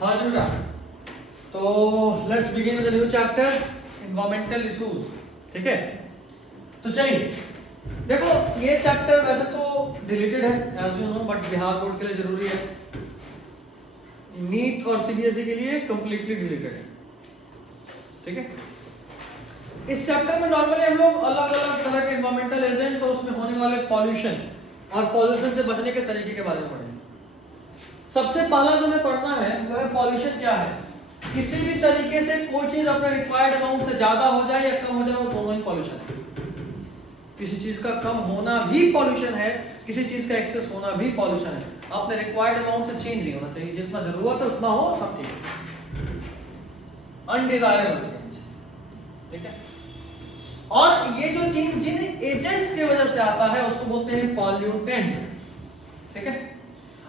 हाँ जी बेटा, तो let's begin with the new chapter environmental issues. ठीक है, तो चलिए देखो, ये चैप्टर वैसे तो डिलीटेड है as you know, but Bihar board के लिए जरूरी है, नीट और सीबीएसई के लिए कंप्लीटली डिलीटेड है। ठीक है, इस चैप्टर में नॉर्मली हम लोग अलग अलग तरह के एनवायरमेंटल एजेंट्स और उसमें होने वाले पॉल्यूशन और पॉल्यूशन से बचने के तरीके के बारे में पढ़ेंगे। सबसे पहला जो हमें पढ़ना है वो है पॉल्यूशन क्या है। किसी भी तरीके से कोई चीज अपने रिक्वायर्ड अमाउंट से ज्यादा हो जाए या कम हो जाए, वो दोनों ही पॉल्यूशन है। किसी चीज का कम होना भी पॉल्यूशन है, किसी चीज का एक्सेस होना भी पॉल्यूशन है। अपने रिक्वायर्ड अमाउंट से चेंज नहीं होना चाहिए, जितना जरूरत है उतना हो, सब ठीक है। अनडिजायरेबल चेंज, ठीक है। और ये जो चीज जिन एजेंट्स की वजह से आता है उसको बोलते हैं पॉल्यूटेंट। ठीक है,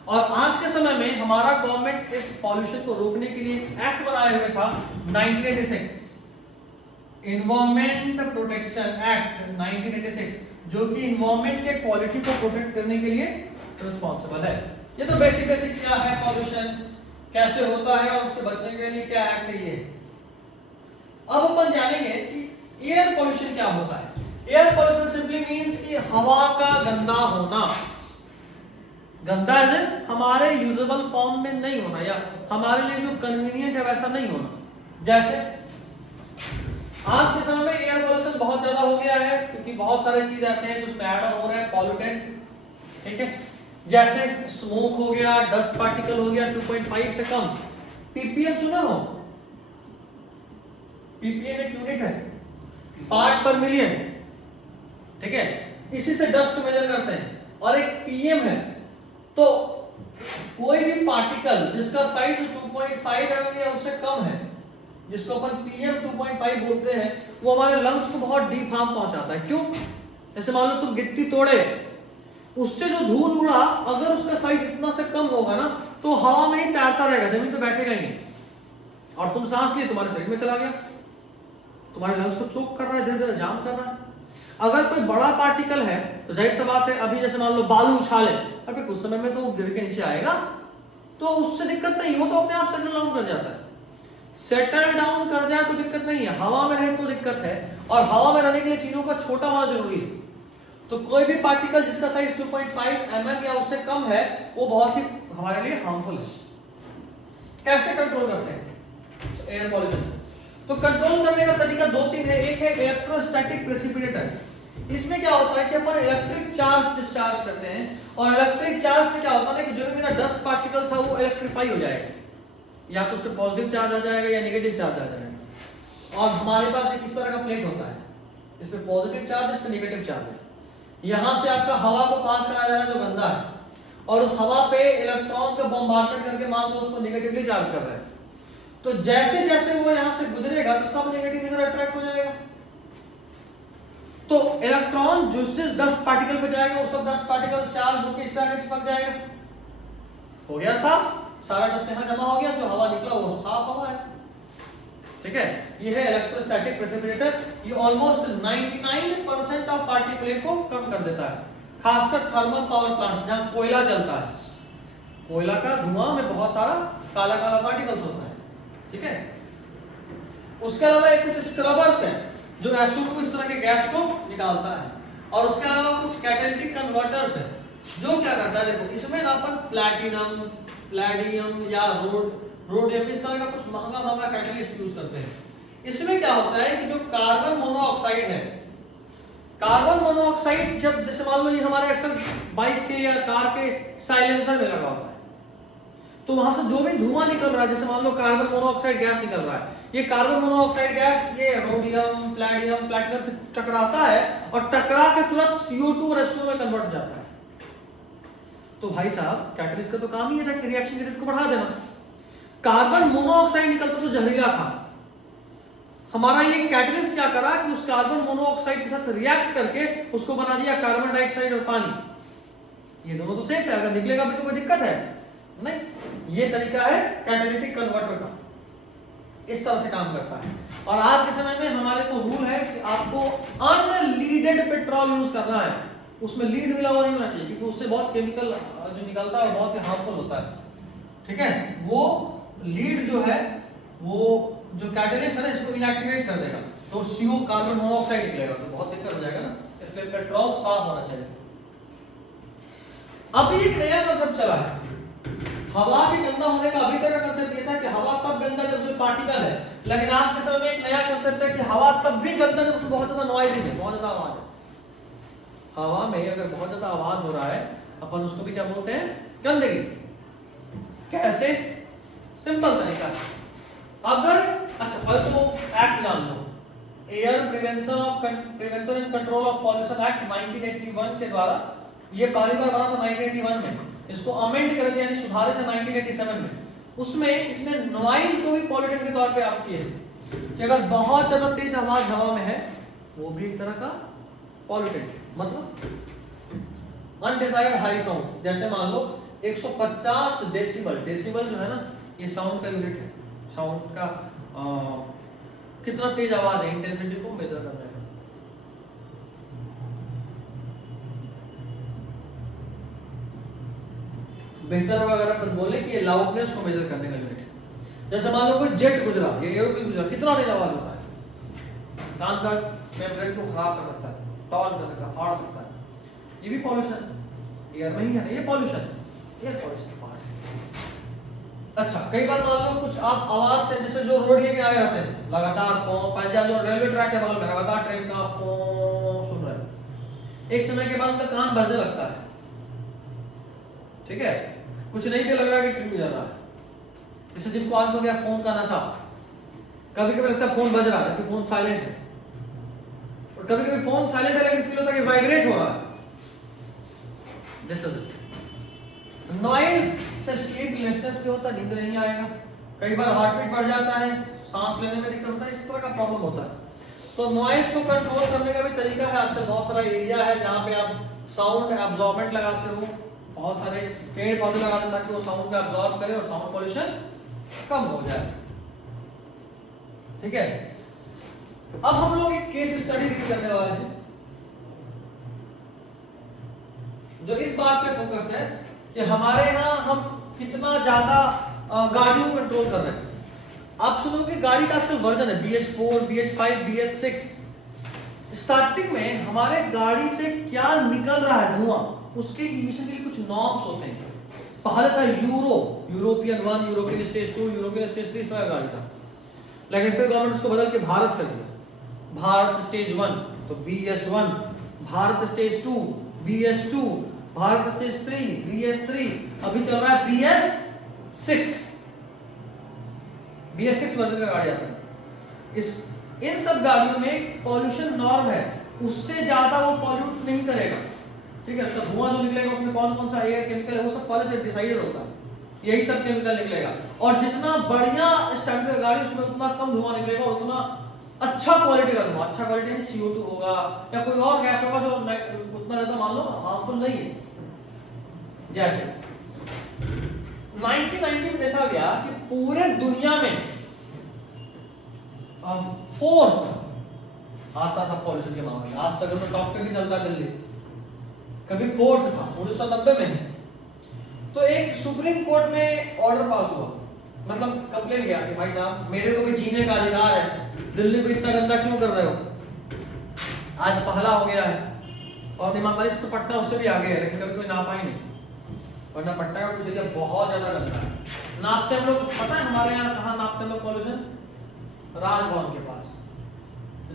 और आज के समय में हमारा गवर्नमेंट इस पॉल्यूशन को रोकने के लिए एक एक्ट बनाए हुए था 1986, इन्वायरमेंट प्रोटेक्शन एक्ट 1986, जो कि इन्वायरमेंट के क्वालिटी को प्रोटेक्ट करने के लिए रिस्पॉन्सिबल है। ये तो बेसिक क्या है पॉल्यूशन, कैसे होता है और उससे बचने के लिए क्या एक्ट है ये। अब अपन जानेंगे कि एयर पॉल्यूशन क्या होता है। एयर पॉल्यूशन सिंपली मींस कि हवा का गंदा होना। गंदा है हमारे यूजेबल फॉर्म में नहीं होना, या हमारे लिए जो कन्वीनियंट है वैसा नहीं होना। जैसे आज के समय में एयर पॉल्यूशन बहुत ज्यादा हो गया है, क्योंकि बहुत सारे चीज ऐसे हैं जिसमें ऐड ऑन हो रहे हैं पॉल्यूटेंट। ठीक है, जैसे स्मोक हो गया, डस्ट पार्टिकल हो गया 2.5 से कम। पीपीएम सुना हो? पीपीएम एक यूनिट है, पार्ट पर मिलियन। ठीक है, इसी से डस्ट को मेजर करते हैं। और एक पीएम है, तो कोई भी पार्टिकल जिसका साइज 2.5 mm या उससे कम है, जिसको अपन पीएम 2.5 बोलते हैं, वो हमारे लंग्स को बहुत डीप हार्म पहुंचाता है। क्यों? जैसे मान लो तुम गिट्टी तोड़े, उससे जो धूल उड़ा, अगर उसका साइज इतना से कम होगा ना, तो हवा में ही तैरता रहेगा, जमीन पे बैठेगा ही नहीं। और तुम सांस लिए, तुम्हारे शरीर में चला गया, तुम्हारे लंग्स को चोक कर रहा है, धीरे धीरे जाम कर रहा है। अगर कोई बड़ा पार्टिकल है तो जाहिर सी बात है, अभी जैसे मान लो बालू उछाले, अभी कुछ समय में तो वो गिर के नीचे आएगा, तो उससे दिक्कत नहीं, वो तो अपने आप सेटल डाउन कर जाता है। सेटल डाउन कर जाए तो दिक्कत नहीं है, हवा में रहे तो दिक्कत है। और हवा में रहने के लिए चीजों का छोटा होना जरूरी है। तो कोई भी पार्टिकल जिसका साइज 2.5 mm या उससे कम है, वो बहुत ही हमारे लिए हार्मफुल है। कैसे कंट्रोल करते हैं एयर पॉल्यूशन? तो कंट्रोल करने का तरीका दो तीन है। एक है इलेक्ट्रोस्टैटिक प्रेसिपिटेटर। इसमें क्या होता है कि अपन इलेक्ट्रिक चार्ज डिस्चार्ज करते हैं, और इलेक्ट्रिक चार्ज से क्या होता है कि जो भी मेरा डस्ट पार्टिकल था वो इलेक्ट्रीफाई हो जाएगा, या तो उस पर पॉजिटिव चार्ज आ जाएगा या नेगेटिव चार्ज आ जाएगा। और हमारे पास एक इस तरह का प्लेट होता है, इस पे पॉजिटिव चार्ज, इस पे नेगेटिव चार्ज है। यहां से आपका हवा को पास कराया जा रहा है जो गंदा है, और उस हवा पे इलेक्ट्रॉन का बॉम्बार्डमेंट करके मान लो उसको नेगेटिवली चार्ज कर रहे हैं। तो जैसे जैसे वो यहां से गुजरेगा तो सब नेगेटिव इधर अट्रैक्ट हो जाएगा। तो इलेक्ट्रॉन जिस डस्ट पार्टिकल पे जाएगा, वो सब डस्ट पार्टिकल चार्ज होकर इस तरह चिपक जाएगा। हो गया साफ, सारा डस्ट यहां जमा हो गया, जो हवा निकला वो साफ हवा है। ठीक है, ये है इलेक्ट्रोस्टैटिक प्रेसिपिटेटर। ये ऑलमोस्ट 99% ऑफ पार्टिकुलेट को कम कर देता है, खासकर थर्मल पावर प्लांट जहां कोयला जलता है। कोयला का धुआं में बहुत सारा काला काला पार्टिकल्स होता है। ठीक है, उसके अलावा एक कुछ स्क्रबर्स हैं जो SO2 इस तरह के गैस को निकालता है, और उसके अलावा कुछ कैटालिटिक कन्वर्टर्स हैं जो क्या करता है, देखो इसमें ना अपन प्लैटिनम, प्लैडियम या रोडियम इस तरह का कुछ महंगा कैटालिस्ट यूज करते हैं। इसमें क्या होता है कि जो कार्बन मोनोऑक्साइड है, कार्बन मोनोऑक्साइड जब जैसे मान लो ये हमारे अक्सर बाइक के या कार के साइलेंसर में लगा होता है, तो वहां से जो भी धुआं निकल रहा है, जैसे मान लो कार्बन मोनोऑक्साइड गैस निकल रहा है, ये कार्बन मोनोऑक्साइड गैस ये रोडियम, प्लैटिनम, प्लैटिनम से टकराता है, और टकरा के तुरंत CO2 और H2 में कन्वर्ट हो जाता है। तो भाई साहब, कैटलिस्ट का तो काम ही है कि रिएक्शन की रेट को बढ़ा देना। कार्बन मोनोऑक्साइड निकलता तो जहरीला था, हमारा ये कैटलिस्ट क्या करा कि उस कार्बन मोनोऑक्साइड के साथ रिएक्ट करके उसको बना दिया कार्बन डाइऑक्साइड और पानी। ये दोनों तो सेफ है, अगर निकलेगा भी तो कोई दिक्कत है नहीं। ये तरीका है कैटालिटिक कन्वर्टर का, इस तरह से काम करता है। और आज के समय में हमारे को रूल है कि आपको अनलीडेड पेट्रोल यूज करना है, उसमें लीड मिला हुआ नहीं होना चाहिए, क्योंकि उससे बहुत केमिकल जो निकलता है वो बहुत ही हार्मफुल होता है। ठीक है, वो लीड जो है वो जो कैटलिस्ट है ना इसको इनएक्टिवेट कर देगा, तो CO कार्बन मोनोऑक्साइड निकलेगा, तो बहुत दिक्कत हो जाएगा ना, इसलिए पेट्रोल साफ होना चाहिए। अभी एक नया कंसेप्ट चला है, हवा के गंदा होने का। अभी तक का कंसेप्ट ये था कि हवा तब गंदा जब उसमें पार्टिकल है, लेकिन आज के समय में एक नया कंसेप्ट है कि हवा तब भी गंदा जब उसमें बहुत ज्यादा नॉइज है, बहुत ज्यादा आवाज है। हवा में अगर बहुत ज्यादा आवाज हो रहा है, अपन उसको भी क्या बोलते हैं, गंदगी। कैसे? सिंपल तरीका, अगर अच्छा पहले तो एक्ट जान लो, air prevention and control of pollution act 1981 के द्वारा, ये पहली बार बना था 1981 में, इसको अमेंड कर दिया यानी सुधारे थे 1987 में। उसमें इसने नॉइज को भी पॉल्यूटेंट के तौर पे आप किए कि अगर बहुत ज्यादा तेज आवाज हवा में है वो भी एक तरह का पॉल्यूटेंट, मतलब अनडिजायर्ड हाई साउंड। जैसे मान लो 150 डेसिबल, डेसिबल जो है ना ये साउंड का यूनिट है, साउंड का कितना तेज आवाज है, इंटेंसिटी को मेजर करने का। बेहतर होगा अगर अपन बोले कि ये लाउडनेस को मेजर करने का यूनिट है। जैसे मान लो कोई जेट गुजरा या एरोप्लेन गुजरा, कितना तेज आवाज होता है, कान का मेम्ब्रेन को खराब कर सकता है, टॉल कर सकता है, फाड़ सकता है। ये भी पॉल्यूशन एयर में ही है ना, ये पॉल्यूशन, एयर पॉल्यूशन पार्ट है। अच्छा कई बार मान लो कुछ आप आवाज से, जैसे जो रोड के किनारे रहते हैं लगातार जो रेलवे ट्रैक के बगल में लगातार ट्रेन का सुन रहे हैं, एक समय के बाद उनका कान बजने लगता है, ठीक है, कुछ नहीं भी लग रहा है कि ट्रेन गुजर रहा है। जैसे जिनको आलस हो गया फोन का नशा, कभी कभी लगता है फोन बज रहा है कि फोन साइलेंट है, और कभी कभी फोन साइलेंट है लेकिन फील होता है कि वाइब्रेट हो रहा है। This is it. नॉइज से स्लीपलेसनेस भी होता है, नींद नहीं आएगा, कई बार हार्ट बीट बढ़ जाता है, सांस लेने में दिक्कत होता है, इस तरह का प्रॉब्लम होता है। तो नॉइज को कंट्रोल करने का भी तरीका है। आजकल बहुत सारा एरिया है जहां पे आप साउंड एब्जॉर्बेंट लगाते हो, बहुत सारे पेड़ पौधे लगा दें ताकि वो साउंड को एब्जॉर्ब करे और साउंड पॉल्यूशन कम हो जाए, ठीक है। अब हम लोग एक केस स्टडी भी करने वाले हैं जो इस बात पे फोकस्ड है कि हमारे यहाँ हम कितना ज्यादा गाड़ियों को कंट्रोल कर रहे हैं। आप सुनोगे गाड़ी का आजकल वर्जन है BS4, BS5, BS6। स्टार्टिंग में हमारे गाड़ी से क्या निकल रहा है धुआं, उसके इमिशन के लिए कुछ नॉर्म्स होते हैं। पहले था European 1, European stage 2, European stage 3 का गाड़ी था, लेकिन फिर गवर्नमेंट उसको बदल के भारत कर दिया। भारत स्टेज 1 तो BS1, Bharat stage 2 BS2, Bharat stage 3 BS3, अभी चल रहा है BS6। BS6 वर्जन का गाड़ी आता है। इन सब गाड़ियों में पॉल्यूशन नॉर्म है, उससे ज्यादा वो पॉल्यूट नहीं करेगा, ठीक है। उसका धुआं जो निकलेगा उसमें कौन कौन सा एयर केमिकल है वो सब पहले से डिसाइडेड होता है, यही सब केमिकल निकलेगा। और जितना बढ़िया स्टैंडर्ड का गाड़ी उसमें उतना कम धुआं निकलेगा और उतना अच्छा क्वालिटी का धुआं, अच्छा क्वालिटी यानी CO2 होगा या कोई और गैस होगा जो उतना ज्यादा मान लो हार्मफुल नहीं है। जैसे 1990 में देखा गया कि पूरे दुनिया में 4th आता था पॉल्यूशन के मामले में। आज तक तो टॉप पे भी चलता दिल्ली, कभी 4th था 1990 में। तो एक सुप्रीम कोर्ट में ऑर्डर पास हुआ, मतलब कंप्लेंट गया कि भाई साहब मेरे को भी जीने का अधिकार है, दिल्ली को इतना गंदा क्यों कर रहे हो। आज पहला हो गया है और ईमानदारी से तो पटना उससे भी आगे है, लेकिन कभी कोई नापा ही नहीं, वरना पटना का कुछ एरिया बहुत ज्यादा गंदा है। नापते हम लोग, पता है हमारे यहाँ कहाँ नापते हम लोग पॉल्यूशन, राजभवन के पास,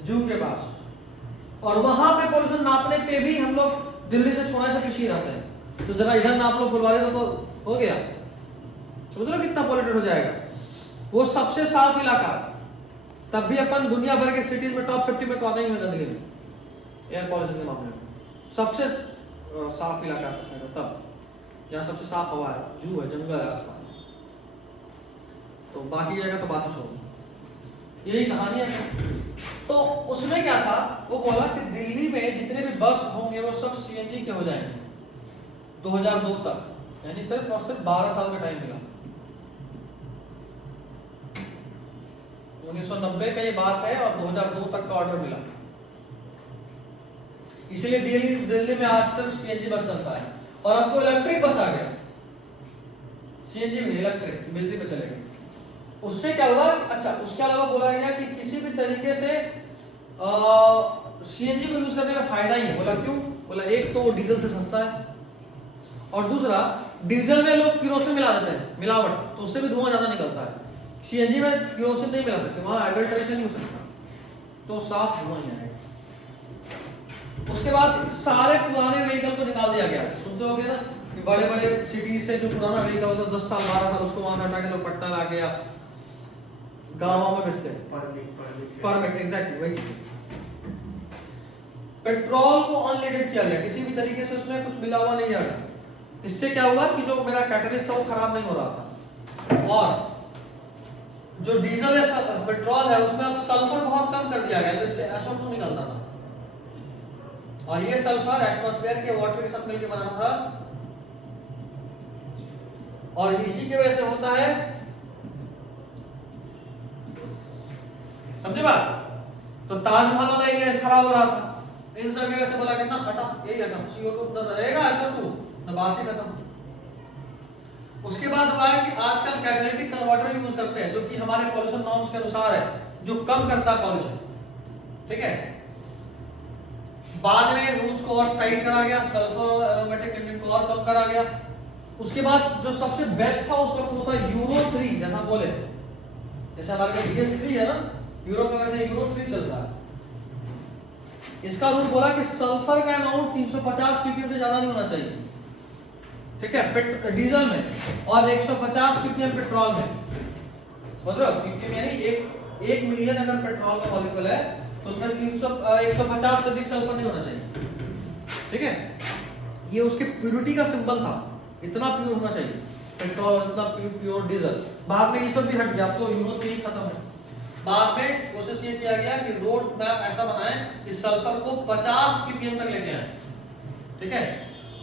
जू के पास, और वहां पे पॉल्यूशन नापने पे भी हम लोग दिल्ली से थोड़ा सा पीछे रहते हैं। तो जरा इधर नाप लो फुलवारी तो हो गया, समझ लो कितना पॉल्यूटेड हो जाएगा। वो सबसे साफ इलाका, तब भी अपन दुनिया भर के सिटीज में टॉप 50 में तो आता ही है गंदगी में, एयर पॉल्यूशन के मामले में सबसे साफ इलाका है, तब जहाँ सबसे साफ हवा है, जू है, जंगल है आसपास, तो बाकी जगह तो बात ही छोड़ो, यही कहानी है। तो उसमें क्या था, वो बोला कि दिल्ली में जितने भी बस होंगे वो सब CNG के हो जाएंगे 2002 तक, यानी सिर्फ और सिर्फ 12 साल का टाइम मिला। 1990 का ये बात है और 2002 तक का ऑर्डर मिला, इसलिए दिल्ली में आज सिर्फ CNG बस चलता है। और अब तो इलेक्ट्रिक बस आ गया, CNG में इलेक्ट्रिक बिजली पे चलेगा। उससे क्या हुआ, अच्छा उसके अलावा बोला गया कि किसी भी तरीके से सीएनजी को यूज करने में फायदा ही है। बोला क्यों? बोला एक तो वो डीजल से सस्ता है, और दूसरा डीजल में लोग किरोसिन मिला देते हैं, मिलावट, तो उससे भी धुआं ज्यादा निकलता है। सीएनजी में किरोसिन नहीं मिला सकते, वहां एडल्ट्रेशन नहीं हो सकता, तो साफ धुआं ही आएगा। उसके बाद सारे पुराने व्हीकल को निकाल दिया गया। सुनते होगे ना कि बड़े बड़े सिटीज से जो पुराना व्हीकल होता है 10 साल 12 साल, उसको वहां से हटा के लोग पटना ला के या गाँव में बेचते हैं। परमिट, एग्जैक्टली वही चीज। पेट्रोल को अनलीडेड किया गया, किसी भी तरीके से उसमें कुछ मिला हुआ नहीं आ गया। इससे क्या हुआ कि जो मेरा कैटलिस्ट था वो खराब नहीं हो रहा था, और जो डीजल या पेट्रोल है उसमें अब सल्फर बहुत कम कर दिया गया, इससे SO2 निकलता था, और ये सल्फर एटमॉस्फेयर के वाटर के साथ मिलकर बना था, और इसी की वजह से होता है, समझे बात? तो ताजमहल वाला ये खराब हो रहा था, इन सब की वजह से बोला कितना हटा, यही हटा, CO2 न रहेगा, SO2 न, बात ही खत्म। उसके बाद हुआ है कि आजकल कैटालिटिक कन्वर्टर यूज करते हैं, जो कि हमारे पॉल्यूशन नॉर्म्स के अनुसार है, जो कम करता है पॉल्यूशन, ठीक है। बाद में रूल्स को और टाइट करा गया, सल्फर एरोमेटिक कंटेंट को और कम करा गया। उसके बाद जो सबसे बेस्ट था उस वक्त वो था यूरो 3, जैसा बोले, जैसे हमारे पास BS3 है ना, यूरोप में वैसे यूरो 3 चल रहा है। इसका रूल बोला कि सल्फर का अमाउंट 350 ppm से ज्यादा नहीं होना चाहिए, ठीक है, डीजल में, और 150 ppm पेट्रोल में। समझ रहे हो? ppm यानी 1 मिलियन अगर पेट्रोल का मॉलिक्यूल है तो उसमें 150 से अधिक सल्फर नहीं होना चाहिए, ठीक है। ये उसके प्योरिटी का सिंबल था, इतना प्योर होना चाहिए पेट्रोल, इतना प्योर डीजल। बाद में ये सब भी हट गया, अब तो यूरो 3 खत्म है। बाद में कोशिश ये किया गया कि रोड मैप ऐसा बनाए कि सल्फर को 50 ppm तक लेके आए, ठीक है।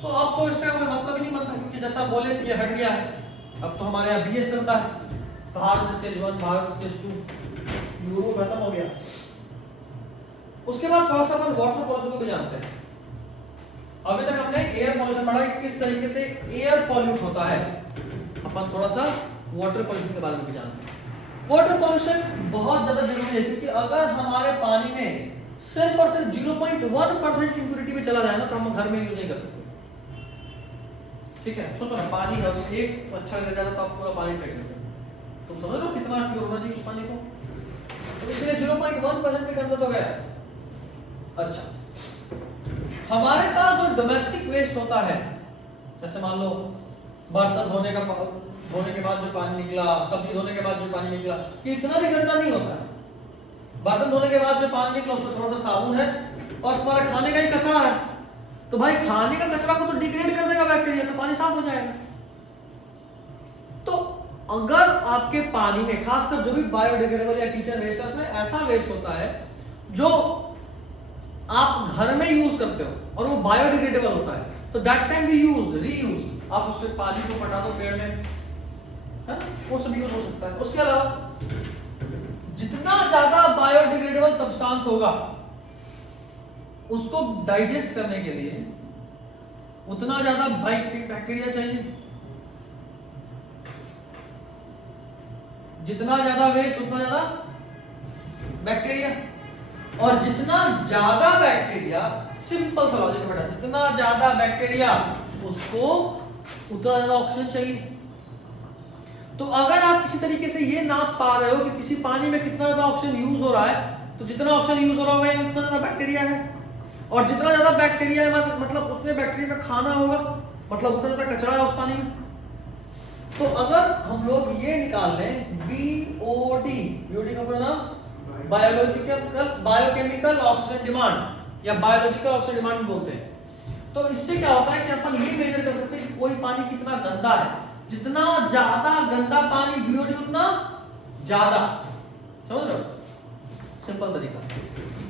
तो अब तो इससे कोई मतलब ही नहीं बनता, क्योंकि जैसा बोले कि ये हट गया है। अब तो हमारे यहाँ BS चलता है, Bharat stage 1, Bharat stage 2, euro खत्म हो गया। उसके बाद थोड़ा सा अपन वाटर पॉल्यूशन को भी जानते हैं। अभी तक हमने एयर पॉल्यूशन पढ़ा कि किस तरीके से एयर पॉल्यूट होता है, अपन थोड़ा सा वाटर पॉल्यूशन के बारे में भी जानते हैं। वाटर पॉल्यूशन बहुत ज्यादा जरूरी है, क्योंकि अगर हमारे पानी में सिर्फ और सिर्फ 0.1% इम्प्योरिटी भी चला जाए ना, तो हम घर में यूज नहीं कर सकते, ठीक है। सोचो ना, पानी है, उसमें एक अच्छा गिर जाता तो आप पूरा पानी फेंक देते, तुम समझ रहे हो कितना प्योर होना चाहिए उस पानी को? तो इसलिए 0.1% भी गंदा हो गया। अच्छा, हमारे पास जो डोमेस्टिक वेस्ट होता है, जैसे मान लो बर्तन धोने के बाद जो पानी निकला, सब्जी धोने के बाद जो पानी निकला, ये इतना भी गंदा नहीं होता है। बर्तन धोने के बाद जो पानी निकला उसमें थोड़ा सा साबुन है और तुम्हारा खाने का ही कचरा है, तो भाई खाने का कचरा को तो डिग्रेड कर देगा बैक्टीरिया, तो पानी साफ हो जाएगा। तो अगर आपके पानी में खासकर जो भी बायोडिग्रेडेबल या किचन वेस्ट है, उसमें ऐसा वेस्ट होता है जो आप घर में यूज करते हो और वो बायोडिग्रेडेबल होता है, तो that can be use, reuse. आप उससे पानी को पटा दो पेड़ में, है ना, वो सब यूज हो सकता है। उसके अलावा जितना ज्यादा बायोडिग्रेडेबल सब्सटेंस होगा उसको डाइजेस्ट करने के लिए उतना ज्यादा बैक्टीरिया चाहिए। जितना ज्यादा वेस्ट उतना ज्यादा बैक्टीरिया, और जितना ज्यादा बैक्टीरिया, सिंपल सा लॉजिक बेटा, जितना ज्यादा बैक्टीरिया उसको उतना ज्यादा ऑक्सीजन चाहिए। तो अगर आप किसी तरीके से ये नाप पा रहे हो कि किसी पानी में कितना ज्यादा ऑक्सीजन यूज हो रहा है, तो जितना ऑक्सीजन यूज हो रहा होगा उतना ज्यादा बैक्टीरिया है, और जितना ज्यादा बैक्टीरिया है मतलब उतने बैक्टीरिया का खाना होगा, मतलब उतना ज्यादा कचरा है उस पानी में। तो अगर हम लोग ये निकाल लें BOD, BOD का पूरा नाम बायोकेमिकल ऑक्सीजन डिमांड या बायोलॉजिकल ऑक्सीजन डिमांड बोलते हैं। तो इससे क्या होता है कि अपन ये मेजर कर सकते हैं कि कोई पानी कितना गंदा है। जितना ज्यादा गंदा पानी BOD उतना ज्यादा, समझ रहे हो? सिंपल तरीका।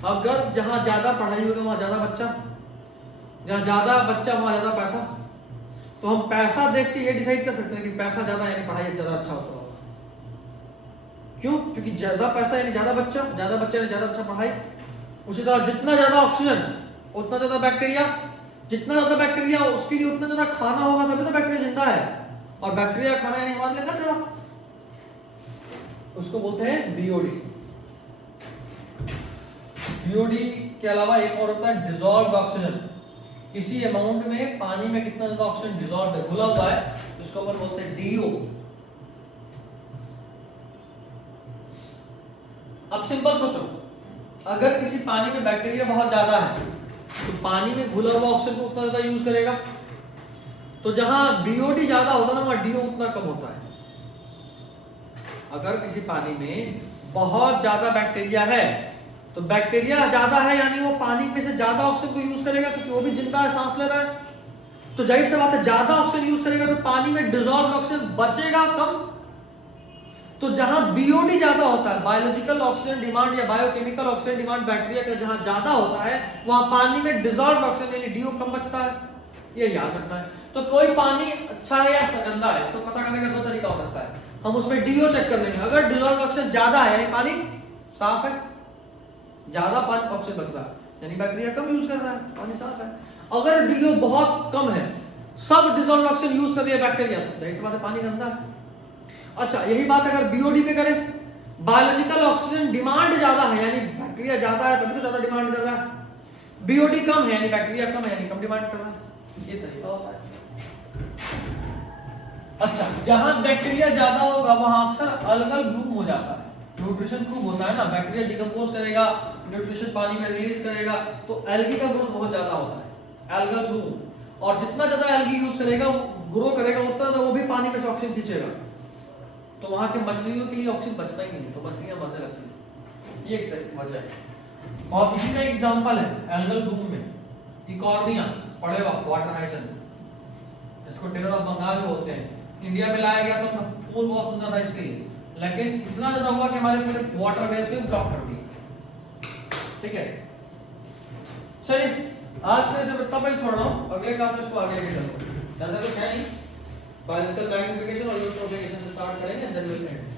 अगर जहां ज्यादा पढ़ाई होगी वहां ज्यादा बच्चा, जहां ज्यादा बच्चा वहां ज्यादा पैसा, तो हम पैसा देख के ये डिसाइड कर सकते हैं कि पैसा ज्यादा यानी पढ़ाई ज्यादा अच्छा होता होगा। क्यों? क्योंकि ज्यादा पैसा यानी ज्यादा बच्चा यानी ज्यादा अच्छा पढ़ाई। उसी तरह जितना ज्यादा ऑक्सीजन उतना ज्यादा बैक्टीरिया, जितना ज्यादा बैक्टीरिया उसके लिए उतना ज्यादा खाना होगा, तभी तो बैक्टीरिया जिंदा है, और बैक्टीरिया खाना यानी हमारे लिए कचरा। उसको बोलते हैं बीओडी। बीओडी के अलावा एक और होता है डिसॉल्व्ड ऑक्सीजन। किसी अमाउंट में पानी में कितना ज्यादा ऑक्सीजन डिसॉल्व है, घुला हुआ है, उसको अपन बोलते हैं डीओ। अब सिंपल सोचो, अगर किसी पानी में बैक्टीरिया बहुत ज्यादा है तो पानी में घुला हुआ ऑक्सीजन को उतना ज्यादा यूज करेगा, तो जहां बीओडी ज्यादा होता है ना वहां डीओ उतना कम होता है। अगर किसी पानी में बहुत ज्यादा बैक्टीरिया है तो बैक्टीरिया ज्यादा है यानी वो पानी में से ज्यादा ऑक्सीजन को यूज करेगा, क्योंकि वो भी जिंदा है, सांस ले रहा है। तो जाहिर सी बात है ज्यादा ऑक्सीजन यूज करेगा तो पानी में डिसॉल्व ऑक्सीजन बचेगा कम। तो जहां बीओडी ज्यादा होता है, बायोलॉजिकल ऑक्सीजन डिमांड या बायोकेमिकल ऑक्सीजन डिमांड बैक्टीरिया का जहां ज्यादा होता है, वहां पानी में डिसॉल्व ऑक्सीजन यानी डीओ कम बचता है। ये याद रखना है। तो कोई पानी अच्छा है या गंदा है, इसको पता करने का दो तरीका हो सकता है। हम उसमें डीओ चेक कर लेंगे, अगर डिसॉल्व ऑक्सीजन ज्यादा है यानी पानी साफ है, ज्यादा पानी ऑक्सीजन बच रहा है यानी बैक्टीरिया कम यूज कर रहा है, पानी साफ है। अगर डीओ बहुत कम है, सब डिसॉल्व ऑक्सीजन यूज कर रही है बैक्टीरिया, तो जाहिर सी बात है पानी गंदा है। अच्छा, यही बात अगर बीओडी पे करें, बायोलॉजिकल ऑक्सीजन डिमांड ज्यादा है यानी बैक्टीरिया ज्यादा है तभी तो ज्यादा डिमांड कर रहा है, बीओडी कम है यानी बैक्टीरिया कम है यानी कम डिमांड कर रहा है। ये तरीका होता है। अच्छा, जहां बैक्टीरिया ज्यादा होगा वहां अक्सर अल्गल ब्लूम हो जाता है, न्यूट्रिशन खूब होता है ना, बैक्टीरिया डिकम्पोज करेगा, न्यूट्रिशन पानी में रिलीज करेगा, तो एल्गी का ग्रोथ बहुत ज्यादा होता है, एल्गल ब्लूम। और जितना ज्यादा एल्गी यूज करेगा, ग्रो करेगा, उतना वो भी पानी में से ऑक्सीजन खींचेगा, तो वहां के मछलियों के लिए ऑक्सीजन बचता ही नहीं, तो मछलियां मरने लगती हैं। ये एक वजह है। और इसी का एग्जांपल है एल्गल ब्लूम में इकॉर्निया, पढ़े हो आप, वाटर हाइसिंथ, इसको टेरर ऑफ बंगाल बोलते हैं। इंडिया में लाया गया तो फूल बहुत सुंदर था इसके, लेकिन इतना ज्यादा हुआ कि हमारे पूरे वाटर वेज को ब्लॉक कर दिया। ठीक है, चलिए आज के लिए तब मैं छोड़ रहा हूँ, अगले क्लास में इसको आगे लेके चलूंगा। ज्यादा कुछ है नहीं, बायोलॉजिकल मैग्निफिकेशन और यूट्रोफिकेशन से स्टार्ट करेंगे, देन विल एंड।